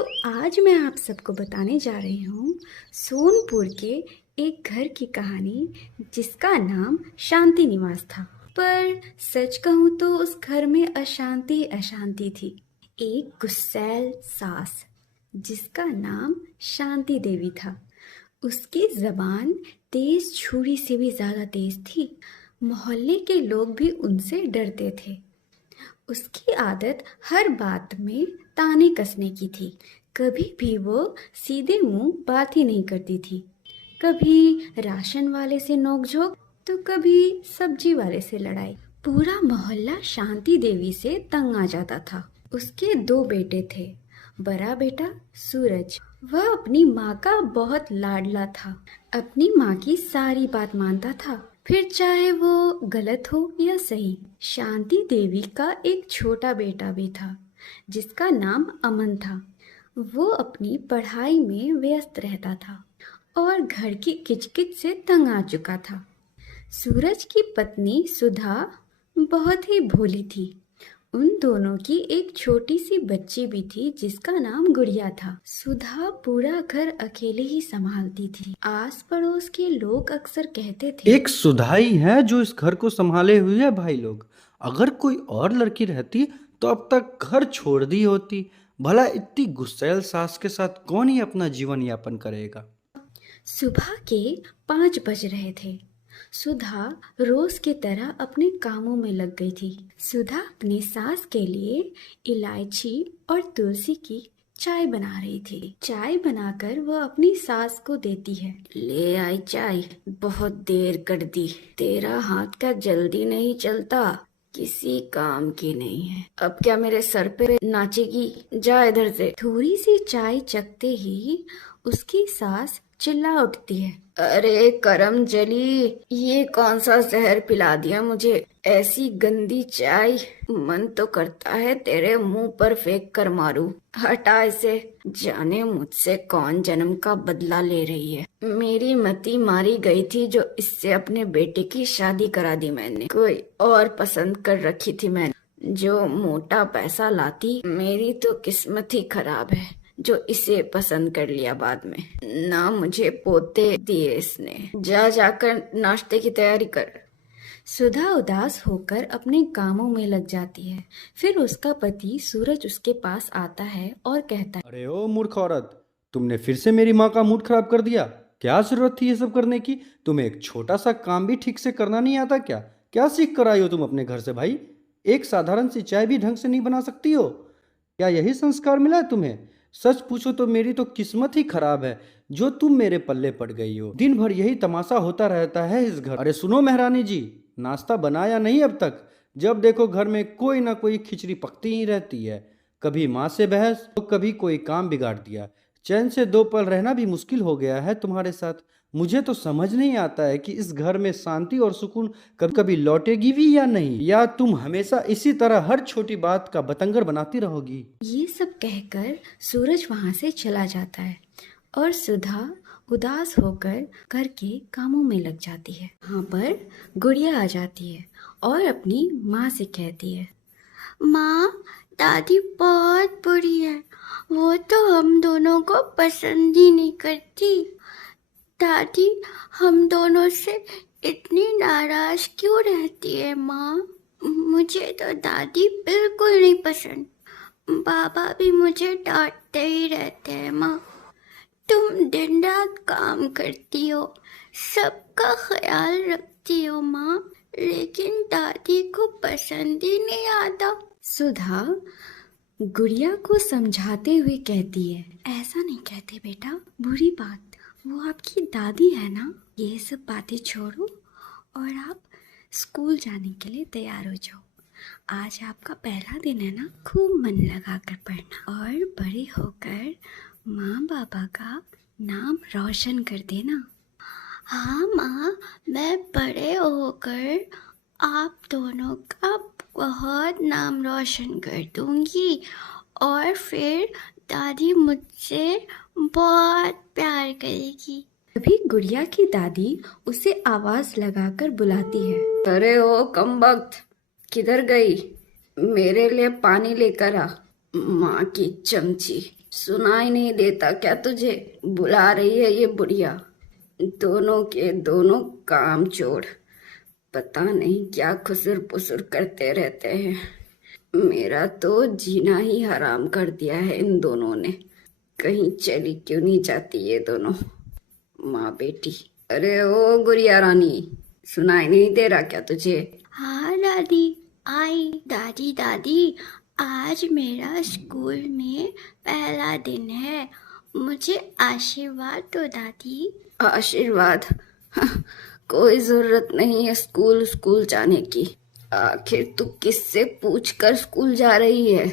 तो आज मैं आप सबको बताने जा रही हूँ सोनपुर के एक घर की कहानी जिसका नाम शांति निवास था। पर सच कहूँ तो उस घर में अशांति अशांति थी। एक गुस्सैल सास जिसका नाम शांति देवी था। उसकी जबान तेज छुरी से भी ज्यादा तेज थी। मोहल्ले के लोग भी उनसे डरते थे। उसकी आदत हर बात में ताने कसने की थी। कभी भी वो सीधे मुंह बात ही नहीं करती थी। कभी राशन वाले से नोकझोंक तो कभी सब्जी वाले से लड़ाई। पूरा मोहल्ला शांति देवी से तंग आ जाता था। उसके दो बेटे थे। बड़ा बेटा सूरज, वह अपनी माँ का बहुत लाडला था। अपनी माँ की सारी बात मानता था, फिर चाहे वो गलत हो या सही। शांति देवी का एक छोटा बेटा भी था जिसका नाम अमन था। वो अपनी पढ़ाई में व्यस्त रहता था और घर की किचकिच से तंग आ चुका था। सूरज की पत्नी सुधा बहुत ही भोली थी। उन दोनों की एक छोटी सी बच्ची भी थी जिसका नाम गुड़िया था। सुधा पूरा घर अकेले ही संभालती थी। आस पड़ोस के लोग अक्सर कहते थे, एक सुधा ही है जो इस घर को संभाले हुए है। भाई लोग, अगर कोई और लड़की रहती तो अब तक घर छोड़ दी होती। भला इतनी गुस्सैल सास के साथ कौन ही अपना जीवन यापन करेगा। सुबह के 5 बज रहे थे। सुधा रोज की तरह अपने कामों में लग गई थी। सुधा अपनी सास के लिए इलायची और तुलसी की चाय बना रही थी। चाय बनाकर वह अपनी सास को देती है। ले आई चाय, बहुत देर कर दी। तेरा हाथ का जल्दी नहीं चलता, किसी काम की नहीं है। अब क्या मेरे सर पे नाचेगी? जा इधर से। थोड़ी सी चाय चखते ही उसकी सास चिल्ला उठती है, अरे करम जली, ये कौन सा जहर पिला दिया मुझे? ऐसी गंदी चाय, मन तो करता है तेरे मुंह पर फेंक कर मारूं। हटा इसे। जाने मुझसे कौन जन्म का बदला ले रही है। मेरी मती मारी गई थी जो इससे अपने बेटे की शादी करा दी मैंने। कोई और पसंद कर रखी थी मैंने जो मोटा पैसा लाती। मेरी तो किस्मत ही खराब है जो इसे पसंद कर लिया बाद में। ना मुझे पोते दिए इसने। जा जाकर नाश्ते की तैयारी कर। सुधा उदास होकर अपने कामों में लग जाती है। फिर उसका पति सूरज उसके पास आता है और कहता है, अरे ओ मूर्ख औरत, तुमने फिर से मेरी माँ का मूड खराब कर दिया। क्या जरूरत थी ये सब करने की? तुम्हें एक छोटा सा काम भी ठीक से करना नहीं आता क्या? क्या सीख कर आई हो तुम अपने घर से भाई? एक साधारण सी चाय भी ढंग से नहीं बना सकती हो? क्या यही संस्कार मिला है तुम्हें? सच पूछो तो मेरी तो किस्मत ही खराब है जो तुम मेरे पल्ले पड़ गई हो। दिन भर यही तमाशा होता रहता है इस घर। अरे सुनो महारानी जी, नाश्ता बनाया नहीं अब तक? जब देखो घर में कोई ना कोई खिचड़ी पकती ही रहती है। कभी माँ से बहस तो कभी कोई काम बिगाड़ दिया। चैन से 2 पल रहना भी मुश्किल हो गया है तुम्हारे साथ। मुझे तो समझ नहीं आता है कि इस घर में शांति और सुकून कभी कभी लौटेगी भी या नहीं, या तुम हमेशा इसी तरह हर छोटी बात का बतंगर बनाती रहोगी। ये सब कहकर सूरज वहां से चला जाता है और सुधा उदास होकर घर के कामों में लग जाती है। वहाँ पर गुड़िया आ जाती है और अपनी माँ से कहती है, माँ, दादी बहुत बुरी है। वो तो हम दोनों को पसंद ही नहीं करती। दादी हम दोनों से इतनी नाराज क्यों रहती है माँ? मुझे तो दादी बिल्कुल नहीं पसंद। बाबा भी मुझे डांटते ही रहते हैं माँ। तुम दिन रात काम करती हो, सबका ख्याल रखती हो माँ, लेकिन दादी को पसंद ही नहीं आता। सुधा गुड़िया को समझाते हुए कहती है, ऐसा नहीं कहते बेटा, बुरी बात, वो आपकी दादी है ना। ये सब बातें छोड़ो और आप स्कूल जाने के लिए तैयार हो जाओ। आज आपका पहला दिन है ना, खूब मन लगा कर पढ़ना और बड़े होकर माँ बाबा का नाम रोशन कर देना। हाँ माँ, मैं बड़े होकर आप दोनों का बहुत नाम रोशन कर दूंगी और फिर दादी मुझसे बहुत प्यार करेगी। तभी गुड़िया की दादी उसे आवाज लगाकर बुलाती है, अरे ओ कमबख्त, किधर गई? मेरे लिए पानी लेकर आ। माँ की चमची। सुनाई नहीं देता क्या तुझे? बुला रही है ये बुढ़िया। दोनों के दोनों कामचोर, पता नहीं क्या खुसुर पुसुर करते रहते हैं। मेरा तो जीना ही हराम कर दिया है इन दोनों ने। कहीं चली क्यों नहीं जाती ये दोनों माँ बेटी। अरे ओ गुड़िया रानी, सुनाई नहीं दे रहा क्या तुझे? हाँ दादी, आई। दादी दादी, आज मेरा स्कूल में पहला दिन है, मुझे आशीर्वाद दो दादी। आशीर्वाद? कोई जरूरत नहीं है स्कूल स्कूल जाने की। आखिर तू किससे पूछकर स्कूल जा रही है?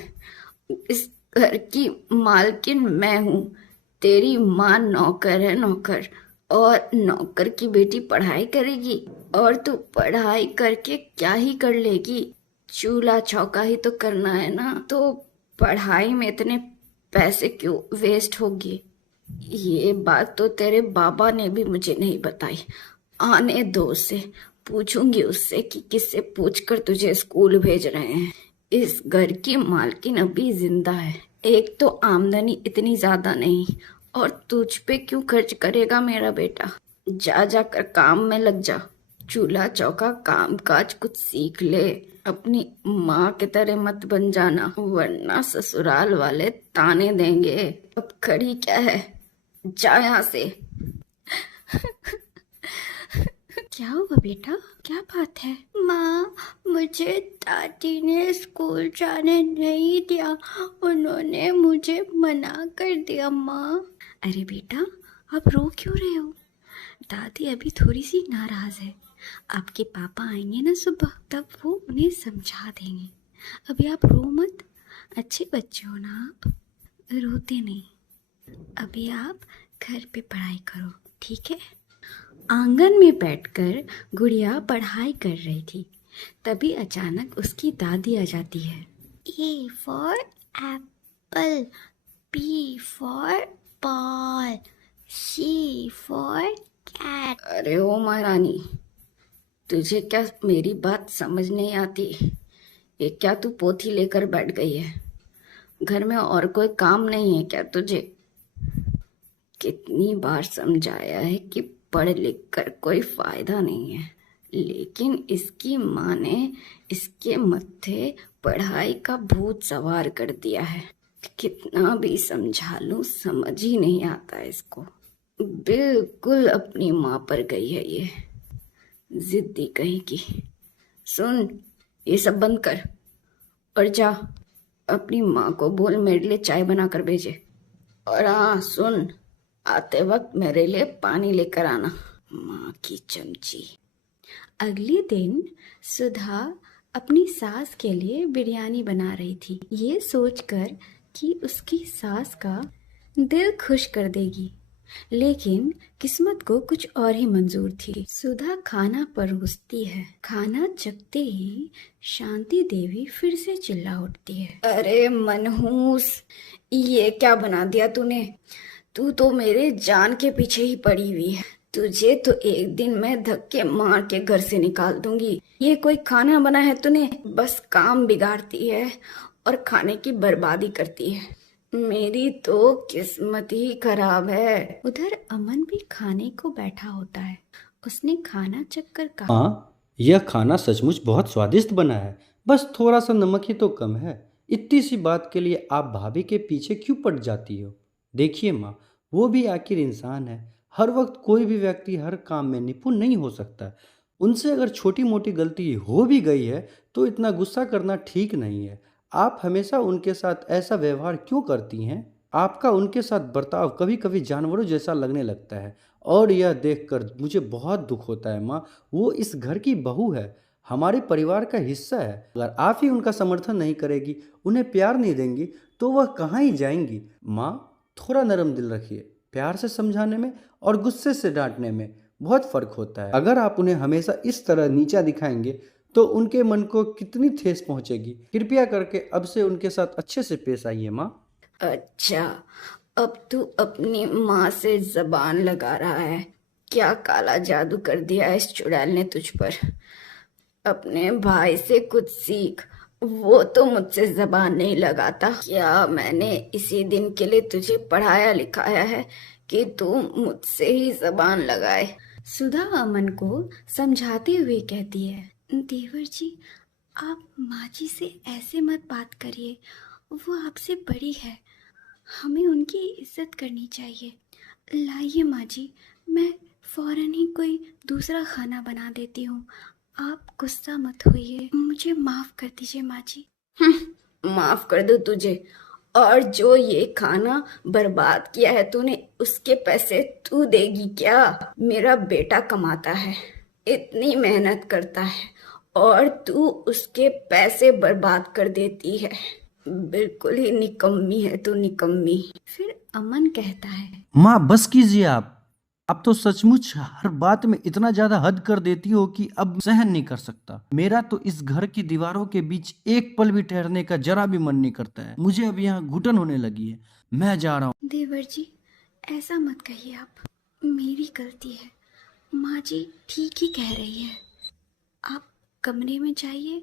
इस घर की मालकिन मैं हूँ। तेरी माँ नौकर है, नौकर। और नौकर की बेटी पढ़ाई करेगी, और तू पढ़ाई करके क्या ही कर लेगी? चूल्हा चौका ही तो करना है ना। तो पढ़ाई में इतने पैसे क्यों वेस्ट होगी? ये बात तो तेरे बाबा ने भी मुझे नहीं बताई। आने दो उसे, पूछूंगी उससे कि किससे पूछकर तुझे स्कूल भेज रहे हैं। इस घर की मालकिन अभी जिंदा है। एक तो आमदनी इतनी ज्यादा नहीं, और तुझ पे क्यों खर्च करेगा मेरा बेटा? जा जाकर काम में लग जा। चूल्हा चौका काम काज कुछ सीख ले। अपनी माँ की तरह मत बन जाना, वरना ससुराल वाले ताने देंगे। अब खड़ी क्या है, जा यहाँ से। क्या हुआ बेटा, क्या बात है? माँ, मुझे दादी ने स्कूल जाने नहीं दिया, उन्होंने मुझे मना कर दिया माँ। अरे बेटा, आप रो क्यों रहे हो? दादी अभी थोड़ी सी नाराज है। आपके पापा आएंगे ना सुबह, तब वो उन्हें समझा देंगे। अभी आप रो मत, अच्छे बच्चे हो ना आप, रोते नहीं। अभी आप घर पे पढ़ाई करो, ठीक है? आंगन में बैठकर गुड़िया पढ़ाई कर रही थी। तभी अचानक उसकी दादी आ जाती है। A for apple, B for ball, C for cat. अरे ओ महारानी, तुझे क्या मेरी बात समझ नहीं आती? ये क्या तू पोथी लेकर बैठ गई है? घर में और कोई काम नहीं है क्या तुझे? कितनी बार समझाया है कि पढ़ लिख कर कोई फायदा नहीं है, लेकिन इसकी माँ ने इसके मत्थे पढ़ाई का भूत सवार कर दिया है। कितना भी समझा लूं, समझ ही नहीं आता इसको। बिल्कुल अपनी माँ पर गई है ये, जिद्दी कहीं की। सुन, ये सब बंद कर और जा अपनी माँ को बोल मेरे लिए चाय बना कर भेजे। और हाँ सुन, आते वक्त मेरे लिए पानी लेकर आना, माँ की चमची। अगले दिन सुधा अपनी सास के लिए बिरयानी बना रही थी, ये सोचकर कि उसकी सास का दिल खुश कर देगी। लेकिन किस्मत को कुछ और ही मंजूर थी। सुधा खाना परोसती है। खाना चखते ही शांति देवी फिर से चिल्ला उठती है। अरे मनहूस, ये क्या बना दिया तूने? तू तो मेरे जान के पीछे ही पड़ी हुई है। तुझे तो एक दिन मैं धक्के मार के घर से निकाल दूंगी। ये कोई खाना बना है तूने? बस काम बिगाड़ती है और खाने की बर्बादी करती है। मेरी तो किस्मत ही खराब है। उधर अमन भी खाने को बैठा होता है। उसने खाना चखकर कहा, हाँ, यह खाना सचमुच बहुत स्वादिष्ट बना है, बस थोड़ा सा नमक ही तो कम है। इतनी सी बात के लिए आप भाभी के पीछे क्यों पड़ जाती हो? देखिए माँ, वो भी आखिर इंसान है। हर वक्त कोई भी व्यक्ति हर काम में निपुण नहीं हो सकता। उनसे अगर छोटी मोटी गलती हो भी गई है तो इतना गुस्सा करना ठीक नहीं है। आप हमेशा उनके साथ ऐसा व्यवहार क्यों करती हैं? आपका उनके साथ बर्ताव कभी कभी जानवरों जैसा लगने लगता है, और यह देखकर मुझे बहुत दुख होता है माँ। वो इस घर की बहू है, हमारे परिवार का हिस्सा है। अगर आप ही उनका समर्थन नहीं करेगी, उन्हें प्यार नहीं देंगी, तो वह कहाँ ही जाएंगी? माँ, थोड़ा नरम दिल रखिए। प्यार से समझाने में और गुस्से से डांटने में बहुत फर्क होता है। अगर आप उन्हें हमेशा इस तरह नीचा दिखाएंगे तो उनके मन को कितनी ठेस पहुंचेगी। कृपया करके अब से उनके साथ अच्छे से पेश आइए माँ। अच्छा, अब तू अपनी माँ से जबान लगा रहा है? क्या काला जादू कर दिया इस चुड़ैल ने तुझ पर? अपने भाई से कुछ सीख, वो तो मुझसे जबान नहीं लगाता। क्या मैंने इसी दिन के लिए तुझे पढ़ाया लिखाया है कि तू मुझसे ही जबान लगाए? सुधा अमन को समझाते हुए कहती है, देवर जी, आप माँ जी से ऐसे मत बात करिए, वो आपसे बड़ी है, हमें उनकी इज्जत करनी चाहिए। लाइए माँ जी, मैं फौरन ही कोई दूसरा खाना बना देती हूँ, आप गुस्सा मत होइए, मुझे माफ़ कर दीजिए माँ जी। माफ कर दो तुझे, और जो ये खाना बर्बाद किया है तूने, उसके पैसे तू देगी क्या? मेरा बेटा कमाता है, इतनी मेहनत करता है, और तू उसके पैसे बर्बाद कर देती है। बिल्कुल ही निकम्मी है तू, निकम्मी। फिर अमन कहता है, माँ बस कीजिए आप। अब तो सचमुच हर बात में इतना ज्यादा हद कर देती हो कि अब सहन नहीं कर सकता। मेरा तो इस घर की दीवारों के बीच एक पल भी ठहरने का जरा भी मन नहीं करता है। मुझे अब यहाँ घुटन होने लगी है। मैं जा रहा हूँ। देवर जी, ऐसा मत कहिए आप, मेरी गलती है, माँ जी ठीक ही कह रही है। आप कमरे में जाइए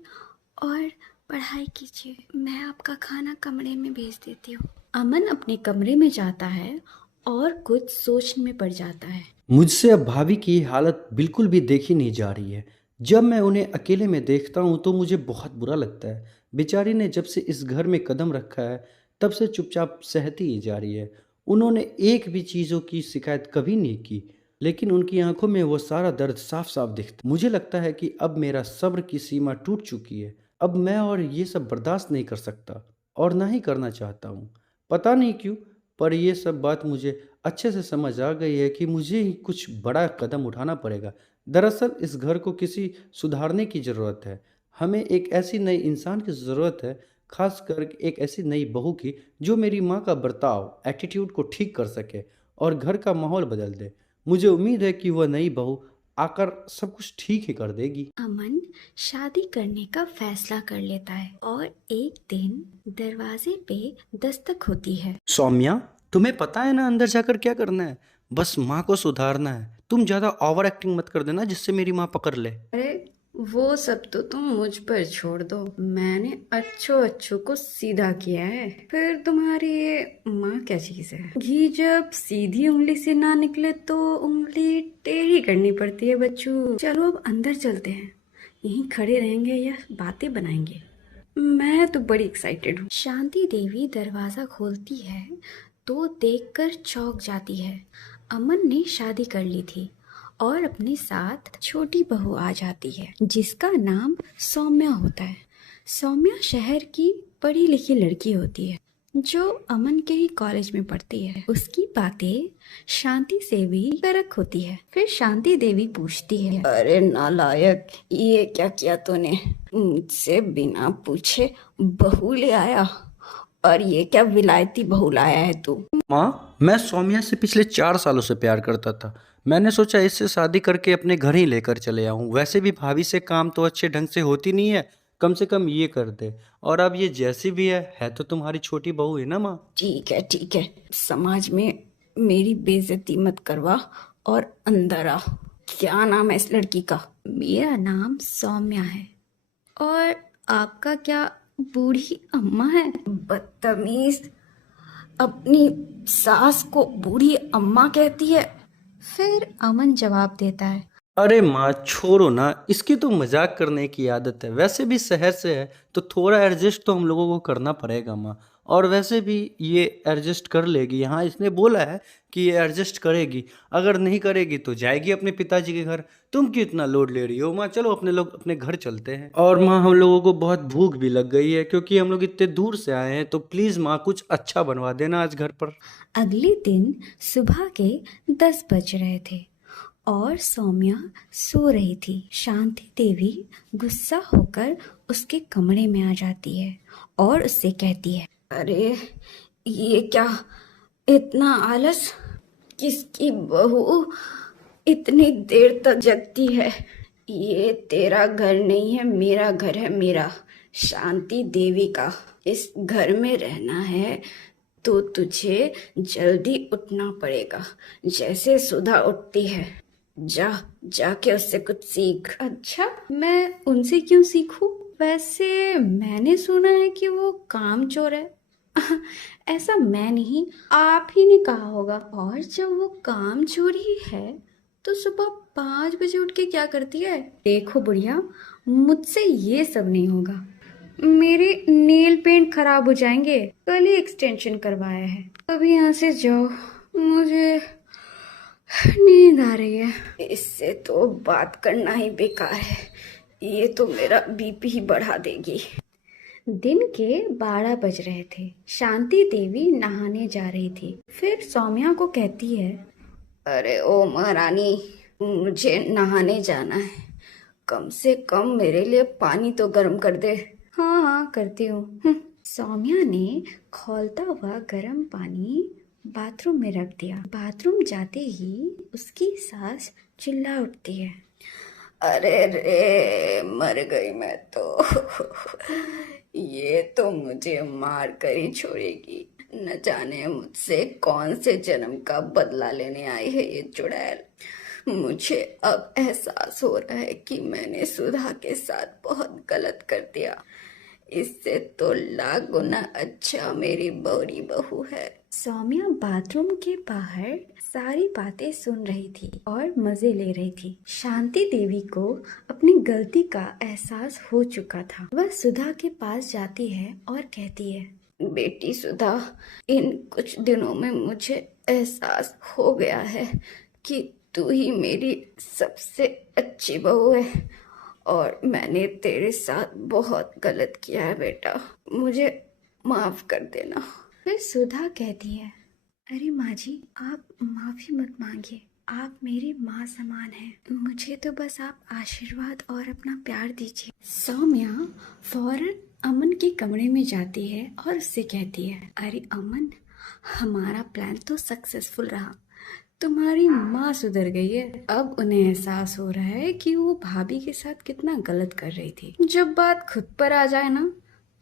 और पढ़ाई कीजिए, मैं आपका खाना कमरे में भेज देती हूँ। अमन अपने कमरे में जाता है और कुछ सोच में पड़ जाता है। मुझसे अब भाभी की हालत बिल्कुल भी देखी नहीं जा रही है। जब मैं उन्हें अकेले में देखता हूँ तो मुझे बहुत बुरा लगता है। बेचारी ने जब से इस घर में कदम रखा है तब से चुपचाप सहती ही जा रही है। उन्होंने एक भी चीज़ों की शिकायत कभी नहीं की, लेकिन उनकी आंखों में वो सारा दर्द साफ साफ दिखता। मुझे लगता है कि अब मेरा सब्र की सीमा टूट चुकी है। अब मैं और ये सब बर्दाश्त नहीं कर सकता और ना ही करना चाहता हूँ। पता नहीं क्यों, पर ये सब बात मुझे अच्छे से समझ आ गई है कि मुझे ही कुछ बड़ा कदम उठाना पड़ेगा। दरअसल इस घर को किसी सुधारने की ज़रूरत है। हमें एक ऐसी नई इंसान की ज़रूरत है, खासकर एक ऐसी नई बहू की जो मेरी माँ का बर्ताव, एटीट्यूड को ठीक कर सके और घर का माहौल बदल दे। मुझे उम्मीद है कि वह नई बहू आकर सब कुछ ठीक ही कर देगी। अमन शादी करने का फैसला कर लेता है और एक दिन दरवाजे पे दस्तक होती है। सौम्या, तुम्हें पता है ना अंदर जाकर क्या करना है? बस माँ को सुधारना है। तुम ज़्यादा ओवर एक्टिंग मत कर देना जिससे मेरी माँ पकड़ ले। अरे वो सब तो तुम मुझ पर छोड़ दो, मैंने अच्छो अच्छो को सीधा किया है। फिर तुम्हारी ये माँ क्या चीज है? घी जब सीधी उंगली से ना निकले तो उंगली टेढ़ी करनी पड़ती है बच्चू। चलो अब अंदर चलते हैं, यहीं खड़े रहेंगे या बातें बनाएंगे? मैं तो बड़ी एक्साइटेड हूँ। शांति देवी दरवाजा खोलती है तो देखकर चौंक जाती है। अमन ने शादी कर ली थी और अपने साथ छोटी बहू आ जाती है जिसका नाम सौम्या होता है। सौम्या शहर की पढ़ी लिखी लड़की होती है जो अमन के ही कॉलेज में पढ़ती है। उसकी बातें शांति से भी फर्क होती है। फिर शांति देवी पूछती है, अरे नालायक, ये क्या किया तूने? मुझसे बिना पूछे बहू ले आया, और ये क्या विलायती बहू लाया है तू? माँ, मैं सौम्या से पिछले 4 सालों से प्यार करता था। मैंने सोचा इससे शादी करके अपने घर ही लेकर चले आऊँ। वैसे भी भाभी से काम तो अच्छे ढंग से होती नहीं है, कम से कम ये कर दे। और अब ये जैसी भी है तो तुम्हारी छोटी बहू है ना माँ। ठीक है ठीक है, समाज में मेरी बेइज्जती मत करवा और अंदर आ। क्या नाम है इस लड़की का? मेरा नाम सौम्या है और आपका क्या बूढ़ी अम्मा है? बदतमीज, अपनी सास को बूढ़ी अम्मा कहती है। फिर अमन जवाब देता है, अरे माँ छोड़ो ना, इसकी तो मजाक करने की आदत है। वैसे भी शहर से है तो थोड़ा एडजस्ट तो हम लोगों को करना पड़ेगा माँ। और वैसे भी ये एडजस्ट कर लेगी, यहाँ इसने बोला है कि ये एडजस्ट करेगी। अगर नहीं करेगी तो जाएगी अपने पिताजी के घर। तुम क्यों इतना लोड ले रही हो माँ? चलो अपने लोग अपने घर चलते हैं। और माँ, हम लोगों को बहुत भूख भी लग गई है क्योंकि हम लोग इतने दूर से आए हैं। तो प्लीज़ माँ, कुछ अच्छा बनवा देना आज घर पर। अगले दिन सुबह के 10 बज रहे थे और सौम्या सो रही थी। शांति देवी गुस्सा होकर उसके कमरे में आ जाती है और उससे कहती है, अरे ये क्या, इतना आलस? किसकी बहू इतनी देर तक जगती है? ये तेरा घर नहीं है, मेरा घर है, मेरा, शांति देवी का। इस घर में रहना है तो तुझे जल्दी उठना पड़ेगा, जैसे सुधा उठती है। जा, जाके उससे कुछ सीख। अच्छा, मैं उनसे क्यों सीखूं? वैसे मैंने सुना है कि वो कामचोर है। ऐसा मैं नहीं, आप ही ने कहा होगा। और जब वो कामचोर ही है तो सुबह 5 बजे उठ के क्या करती है? देखो बुढ़िया, मुझसे ये सब नहीं होगा। मेरे नेल पेंट खराब हो जाएंगे, कल ही एक्सटेंशन करवाया है। अभी यहाँ से जाओ, मुझे नींद आ रही है। इससे तो बात करना ही बेकार है, ये तो मेरा बीपी ही बढ़ा देगी। दिन के 12 बज रहे थे। शांति देवी नहाने जा रही थी। फिर सौम्या को कहती है, अरे ओ महारानी, मुझे नहाने जाना है, कम से कम मेरे लिए पानी तो गर्म कर दे। हाँ हाँ करती हूँ। सौम्या ने खौलता हुआ गर्म पानी बाथरूम में रख दिया। बाथरूम जाते ही उसकी सास चिल्ला उठती है, अरे रे मर गई मैं तो। ये तो मुझे मार कर ही छोड़ेगी। न जाने मुझसे कौन से जन्म का बदला लेने आई है ये चुड़ैल। मुझे अब एहसास हो रहा है कि मैंने सुधा के साथ बहुत गलत कर दिया। इससे तो लाख गुना अच्छा मेरी बड़ी बहू है। सौम्या बाथरूम के बाहर सारी बातें सुन रही थी और मजे ले रही थी। शांति देवी को अपनी गलती का एहसास हो चुका था। वह सुधा के पास जाती है और कहती है, बेटी सुधा, इन कुछ दिनों में मुझे एहसास हो गया है कि तू ही मेरी सबसे अच्छी बहू है और मैंने तेरे साथ बहुत गलत किया है बेटा, मुझे माफ कर देना। फिर सुधा कहती है, अरे माँ जी, आप माफी मत मांगिए, आप मेरी माँ समान हैं। मुझे तो बस आप आशीर्वाद और अपना प्यार दीजिए। सौम्या फौरन अमन के कमरे में जाती है और उससे कहती है, अरे अमन, हमारा प्लान तो सक्सेसफुल रहा, तुम्हारी माँ सुधर गई है। अब उन्हें एहसास हो रहा है कि वो भाभी के साथ कितना गलत कर रही थी। जब बात खुद पर आ जाए ना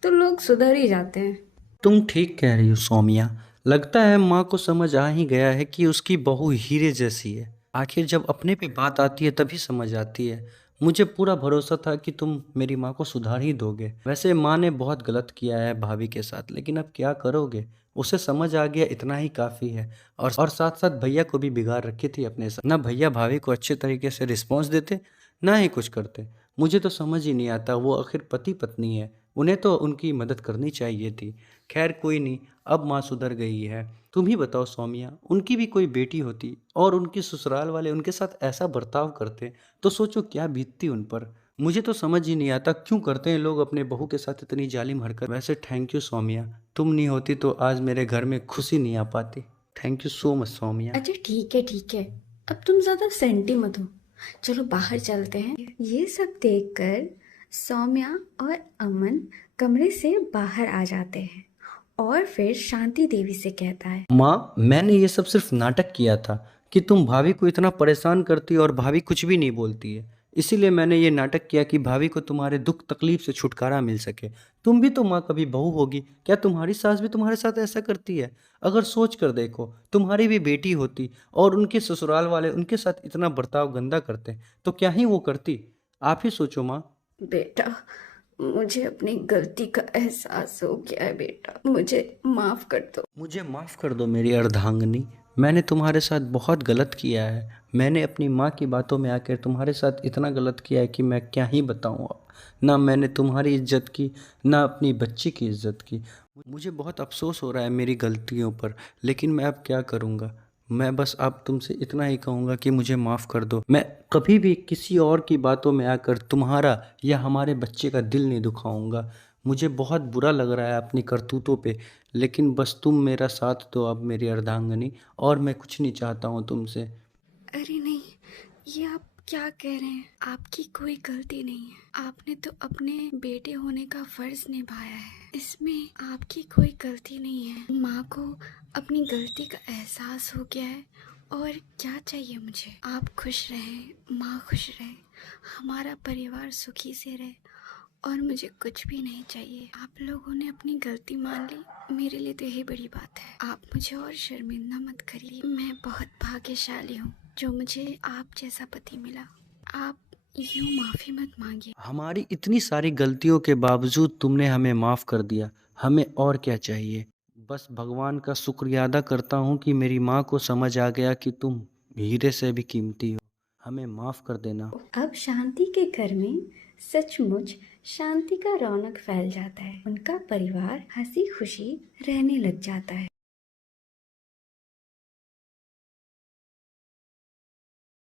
तो लोग सुधर ही जाते हैं। तुम ठीक कह रही हो सौम्या। लगता है माँ को समझ आ ही गया है कि उसकी बहू हीरे जैसी है। आखिर जब अपने पे बात आती है तभी समझ आती है। मुझे पूरा भरोसा था कि तुम मेरी माँ को सुधार ही दोगे। वैसे माँ ने बहुत गलत किया है भाभी के साथ, लेकिन अब क्या करोगे, उसे समझ आ गया, इतना ही काफ़ी है। और साथ साथ भैया को भी बिगाड़ रखी थी अपने साथ। ना भैया भाभी को अच्छे तरीके से रिस्पॉन्स देते, ना ही कुछ करते। मुझे तो समझ ही नहीं आता, वो आखिर पति पत्नी है, उन्हें तो उनकी मदद करनी चाहिए थी। खैर कोई नहीं, अब माँ सुधर गई है। तुम ही बताओ सौम्या, उनकी भी कोई बेटी होती और उनके ससुराल वाले उनके साथ ऐसा बर्ताव करते तो सोचो क्या बीतती उन पर। मुझे तो समझ ही नहीं आता क्यों करते हैं लोग अपने बहू के साथ इतनी जालिम हरकत। वैसे थैंक यू सौम्या, तुम नहीं होती तो आज मेरे घर में खुशी नहीं आ पाती। Thank you so much Soumya. अच्छा ठीक है ठीक है, अब तुम ज्यादा सेंटी मत हो, चलो बाहर चलते हैं। ये सब देखकर सौम्या और अमन कमरे से बाहर आ जाते हैं और फिर शांति देवी से कहता है, माँ, मैंने ये सब सिर्फ नाटक किया था कि तुम भाभी को इतना परेशान करती हो और भाभी कुछ भी नहीं बोलती है। इसीलिए मैंने ये नाटक किया कि भाभी को तुम्हारे दुख तकलीफ से छुटकारा मिल सके। तुम भी तो माँ कभी बहू होगी, क्या तुम्हारी सास भी तुम्हारे साथ ऐसा करती है? अगर सोच कर देखो, तुम्हारी भी बेटी होती और उनके ससुराल वाले उनके साथ इतना बर्ताव गंदा करते तो क्या ही वो करती। आप ही सोचो माँ। बेटा, मुझे अपनी गलती का एहसास हो गया है बेटा, मुझे माफ कर दो। मुझे माफ़ कर दो मेरी अर्धांगिनी, मैंने तुम्हारे साथ बहुत गलत किया है। मैंने अपनी माँ की बातों में आकर तुम्हारे साथ इतना गलत किया है कि मैं क्या ही बताऊँ अब। ना मैंने तुम्हारी इज्जत की, ना अपनी बच्ची की इज्जत की। मुझे बहुत अफसोस हो रहा है मेरी गलतियों पर, लेकिन मैं अब क्या करूँगा। मैं बस अब तुमसे इतना ही कहूँगा कि मुझे माफ़ कर दो। मैं कभी भी किसी और की बातों में आकर तुम्हारा या हमारे बच्चे का दिल नहीं दुखाऊंगा। मुझे बहुत बुरा लग रहा है अपनी करतूतों पे, लेकिन बस तुम मेरा साथ दो अब मेरी अर्धांगिनी, और मैं कुछ नहीं चाहता हूँ तुमसे। अरे नहीं, ये आप क्या कह रहे हैं? आपकी कोई गलती नहीं है, आपने तो अपने बेटे होने का फर्ज निभाया है, इसमें आपकी कोई गलती नहीं है। माँ को अपनी गलती का एहसास हो गया है और क्या चाहिए मुझे? आप खुश रहें, माँ खुश रहे, हमारा परिवार सुखी से रहे और मुझे कुछ भी नहीं चाहिए। आप लोगों ने अपनी गलती मान ली, मेरे लिए तो यही बड़ी बात है। आप मुझे और शर्मिंदा मत करिए, मैं बहुत भाग्यशाली हूँ जो मुझे आप जैसा पति मिला। आप यूँ माफ़ी मत मांगिए। हमारी इतनी सारी गलतियों के बावजूद तुमने हमें माफ़ कर दिया। हमें और क्या चाहिए? बस भगवान का शुक्रिया अदा करता हूँ कि मेरी माँ को समझ आ गया कि तुम हीरे से भी कीमती हो। हमें माफ़ कर देना। अब शांति के घर में सचमुच शांति का रौनक फैल जाता है। उनका परिवार हंसी खुशी रहने लग जाता है।